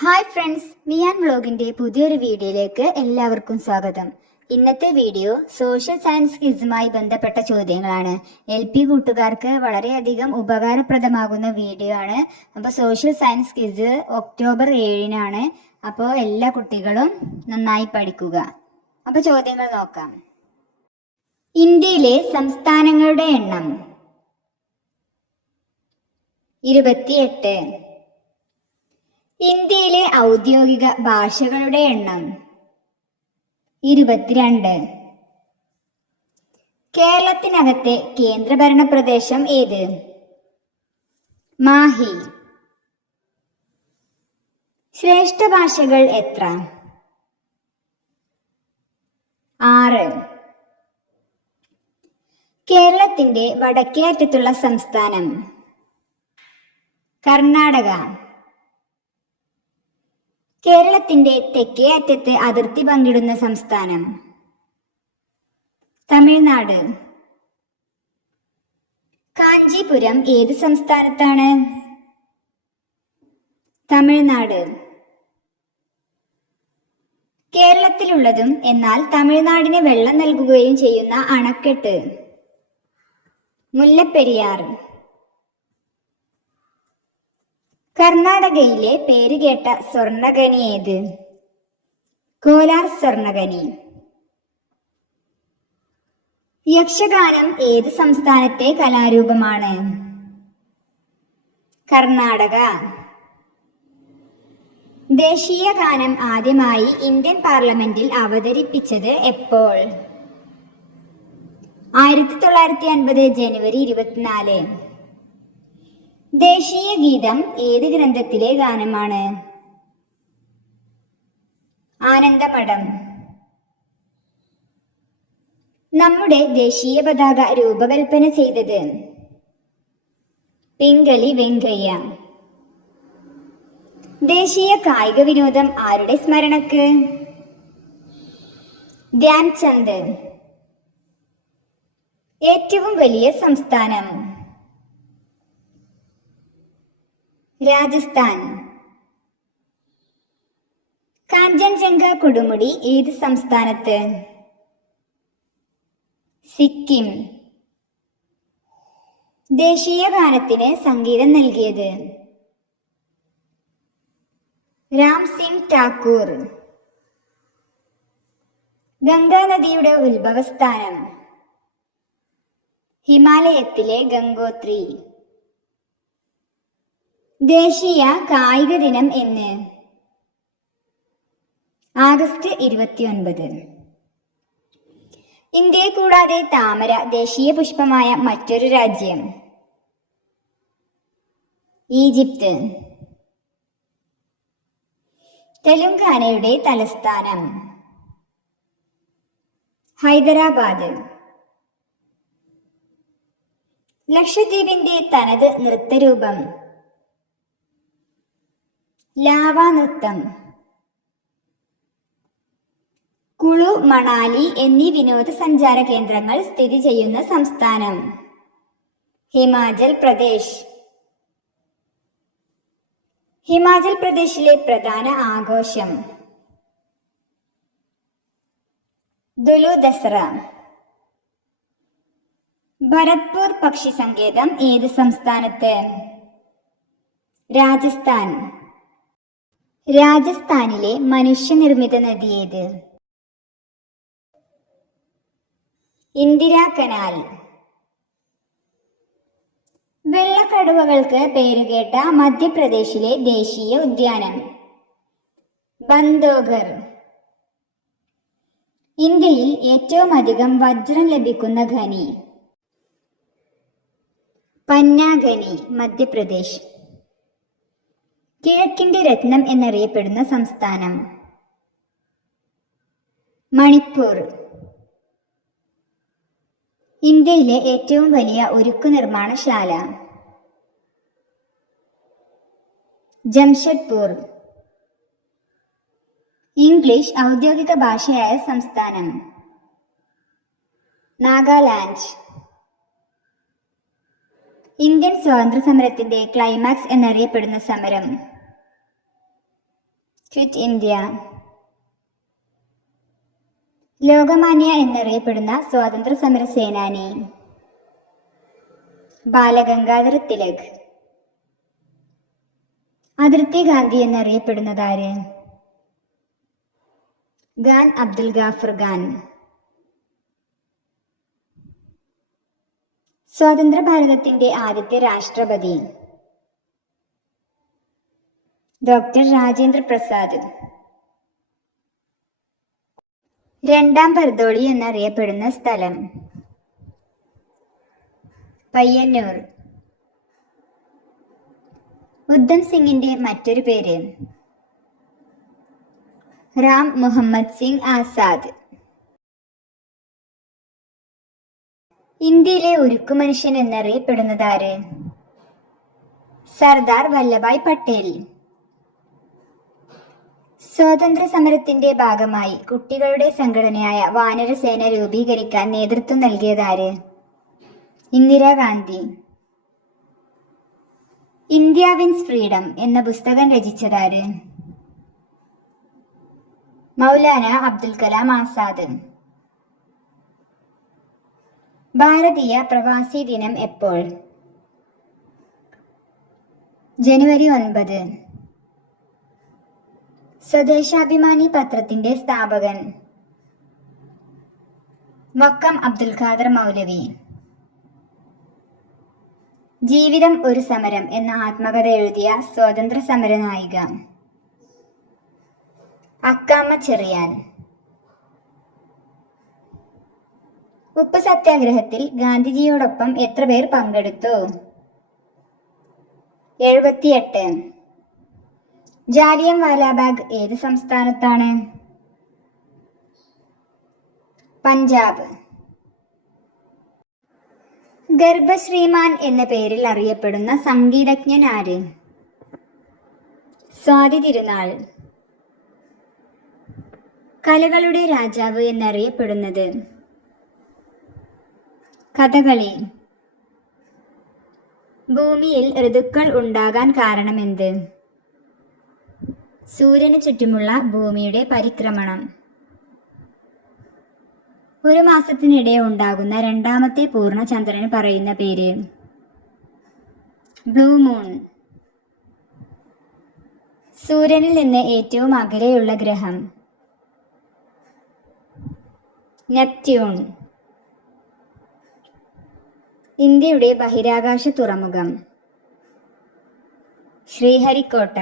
Hi friends Mian വ്ലോഗിന്റെ പുതിയൊരു വീഡിയോയിലേക്ക് എല്ലാവർക്കും സ്വാഗതം. ഇന്നത്തെ വീഡിയോ സോഷ്യൽ സയൻസ് ക്വിസുമായി ബന്ധപ്പെട്ട ചോദ്യങ്ങളാണ്. എൽ പി കൂട്ടുകാർക്ക് വളരെയധികം ഉപകാരപ്രദമാകുന്ന വീഡിയോ ആണ്. അപ്പോൾ സോഷ്യൽ സയൻസ് ക്വിസ് ഒക്ടോബർ ഏഴിനാണ്. അപ്പോൾ എല്ലാ കുട്ടികളും നന്നായി പഠിക്കുക. അപ്പോൾ ചോദ്യങ്ങൾ നോക്കാം. ഇന്ത്യയിലെ സംസ്ഥാനങ്ങളുടെ എണ്ണം. ഇരുപത്തിയെട്ട്. ഇന്ത്യയിലെ ഔദ്യോഗിക ഭാഷകളുടെ എണ്ണം. ഇരുപത്തിരണ്ട്. കേരളത്തിനകത്തെ കേന്ദ്രഭരണ പ്രദേശം ഏത്? മാഹി. ശ്രേഷ്ഠ ഭാഷകൾ എത്ര? ആറ്. കേരളത്തിന്റെ വടക്കേ അറ്റത്തുള്ള സംസ്ഥാനം. കർണാടക. കേരളത്തിന്റെ തെക്കേ അറ്റത്ത് അതിർത്തി പങ്കിടുന്ന സംസ്ഥാനം. തമിഴ്നാട്. കാഞ്ചീപുരം ഏത് സംസ്ഥാനത്താണ്? തമിഴ്നാട്. കേരളത്തിലുള്ളതും എന്നാൽ തമിഴ്നാടിന് വെള്ളം നൽകുകയും ചെയ്യുന്ന അണക്കെട്ട്. മുല്ലപ്പെരിയാർ. കർണാടകയിലെ പേരുകേട്ട സ്വർണഖനി ഏത്? കോലാർ സ്വർണഖനി. യക്ഷഗാനം ഏത് സംസ്ഥാനത്തെ കലാരൂപമാണ്? കർണാടക. ദേശീയ ഗാനം ആദ്യമായി ഇന്ത്യൻ പാർലമെന്റിൽ അവതരിപ്പിച്ചത് എപ്പോൾ? ആയിരത്തി തൊള്ളായിരത്തി അൻപത് ജനുവരി ഇരുപത്തിനാല്. ദേശീയ ഗീതം ഏത് ഗ്രന്ഥത്തിലെ ഗാനമാണ്? ആനന്ദമഠം നമ്മുടെ ദേശീയ പതാക രൂപകൽപ്പന ചെയ്തത് പിങ്കലി വെങ്കയ്യ. ദേശീയ കായിക വിനോദം ആരുടെ സ്മരണക്ക്? ധ്യാൻചന്ദ്. ഏറ്റവും വലിയ സംസ്ഥാനം. രാജസ്ഥാൻ. കാഞ്ചൻജംഗ കൊടുമുടി ഏത് സംസ്ഥാനത്ത്? സിക്കിം. ദേശീയ ഗാനത്തിന് സംഗീതം നൽകിയത് രാം സിംഗ് ടാക്കൂർ ഗംഗാനദിയുടെ ഉത്ഭവസ്ഥാനം ഹിമാലയത്തിലെ ഗംഗോത്രി. ദേശീയ കായിക ദിനം എന്ന്. ആഗസ്റ്റ് ഇരുപത്തിയൊൻപത്. ഇന്ത്യയെ കൂടാതെ താമര ദേശീയ പുഷ്പമായ മറ്റൊരു രാജ്യം. ഈജിപ്ത്. തെലുങ്കാനയുടെ തലസ്ഥാനം. ഹൈദരാബാദ്. ലക്ഷദ്വീപിന്റെ തനത് നൃത്തരൂപം. ലാവാ നൃത്തം കുളു മണാലി എന്നീ വിനോദസഞ്ചാര കേന്ദ്രങ്ങൾ സ്ഥിതി ചെയ്യുന്ന സംസ്ഥാനം. ഹിമാചൽ പ്രദേശ്. ഹിമാചൽ പ്രദേശിലെ പ്രധാന ആഘോഷം. ദുലു ദസറ. ഭരത്പൂർ പക്ഷി സങ്കേതം ഏത് സംസ്ഥാനത്ത്? രാജസ്ഥാൻ. രാജസ്ഥാനിലെ മനുഷ്യനിർമ്മിത നദി ഏത്? ഇന്ദിരാ കനാൽ വെള്ളക്കടുവകൾക്ക് പേരുകേട്ട മധ്യപ്രദേശിലെ ദേശീയ ഉദ്യാനം. ബന്ദോഗർ. ഇന്ത്യയിൽ ഏറ്റവും അധികം വജ്രം ലഭിക്കുന്ന ഖനി. പന്നാഖനി മധ്യപ്രദേശ്. കിഴക്കിന്റെ രത്നം എന്നറിയപ്പെടുന്ന സംസ്ഥാനം. മണിപ്പൂർ. ഇന്ത്യയിലെ ഏറ്റവും വലിയ ഉരുക്ക് നിർമ്മാണശാല. ജംഷഡ്പൂർ. ഇംഗ്ലീഷ് ഔദ്യോഗിക ഭാഷയായ സംസ്ഥാനം. നാഗാലാൻഡ്. ഇന്ത്യൻ സ്വാതന്ത്ര്യ സമരത്തിന്റെ ക്ലൈമാക്സ് എന്നറിയപ്പെടുന്ന സമരം. ക്വിറ്റ് ഇന്ത്യ ലോകമാന്യ എന്നറിയപ്പെടുന്ന സ്വാതന്ത്ര്യ സമര സേനാനി. ബാലഗംഗാധര തിലക്. അതിർത്തി ഗാന്ധി എന്നറിയപ്പെടുന്നതാര് ഖാൻ അബ്ദുൽ ഗാഫർ ഖാൻ. സ്വതന്ത്ര ഭാരതത്തിന്റെ ആദ്യത്തെ രാഷ്ട്രപതി. ഡോക്ടർ രാജേന്ദ്ര പ്രസാദ്. രണ്ടാം പർദോളി എന്നറിയപ്പെടുന്ന സ്ഥലം. പയ്യന്നൂർ. ഉദ്ധം സിംഗിന്റെ മറ്റൊരു പേര്. റാം മുഹമ്മദ് സിംഗ് ആസാദ്. ഇന്ത്യയിലെ ഉരുക്കു മനുഷ്യൻ എന്നറിയപ്പെടുന്നത് ആര് സർദാർ വല്ലഭായ് പട്ടേൽ. സ്വാതന്ത്ര്യ സമരത്തിന്റെ ഭാഗമായി കുട്ടികളുടെ സംഘടനയായ വാനരസേന രൂപീകരിക്കാൻ നേതൃത്വം നൽകിയതാര്? ഇന്ദിരാഗാന്ധി. ഇന്ത്യ വിൻസ് ഫ്രീഡം എന്ന പുസ്തകം രചിച്ചതാര്? മൗലാന അബ്ദുൽ കലാം ആസാദ്. ഭാരതീയ പ്രവാസി ദിനം എപ്പോൾ? ജനുവരി ഒൻപത്. സ്വദേശാഭിമാനി പത്രത്തിന്റെ സ്ഥാപകൻ. വക്കം അബ്ദുൽ ഖാദർ മൗലവി. ജീവിതം ഒരു സമരം എന്ന ആത്മകഥ എഴുതിയ സ്വാതന്ത്ര്യ സമര നായിക. അക്കാമ്മ ചെറിയാൻ. ഉപ്പ് സത്യാഗ്രഹത്തിൽ ഗാന്ധിജിയോടൊപ്പം എത്ര പേർ പങ്കെടുത്തു? എഴുപത്തിയെട്ട്. ജാലിയം വാലാബാഗ് ഏത് സംസ്ഥാനത്താണ്? പഞ്ചാബ്. ഗർഭശ്രീമാൻ എന്ന പേരിൽ അറിയപ്പെടുന്ന സംഗീതജ്ഞൻ ആര്? സ്വാതി തിരുനാൾ. കലകളുടെ രാജാവ് എന്നറിയപ്പെടുന്നത് കഥകളി. ഭൂമിയിൽ ഋതുക്കൾ ഉണ്ടാകാൻ കാരണമെന്ത്? സൂര്യന് ചുറ്റുമുള്ള ഭൂമിയുടെ പരിക്രമണം. ഒരു മാസത്തിനിടെ ഉണ്ടാകുന്ന രണ്ടാമത്തെ പൂർണ ചന്ദ്രന് പറയുന്ന പേര്. Blue moon. സൂര്യനിൽ നിന്ന് ഏറ്റവും അകലെയുള്ള ഗ്രഹം. നെപ്റ്റ്യൂൺ. ഇന്ത്യയുടെ ബഹിരാകാശ തുറമുഖം. ശ്രീഹരിക്കോട്ട.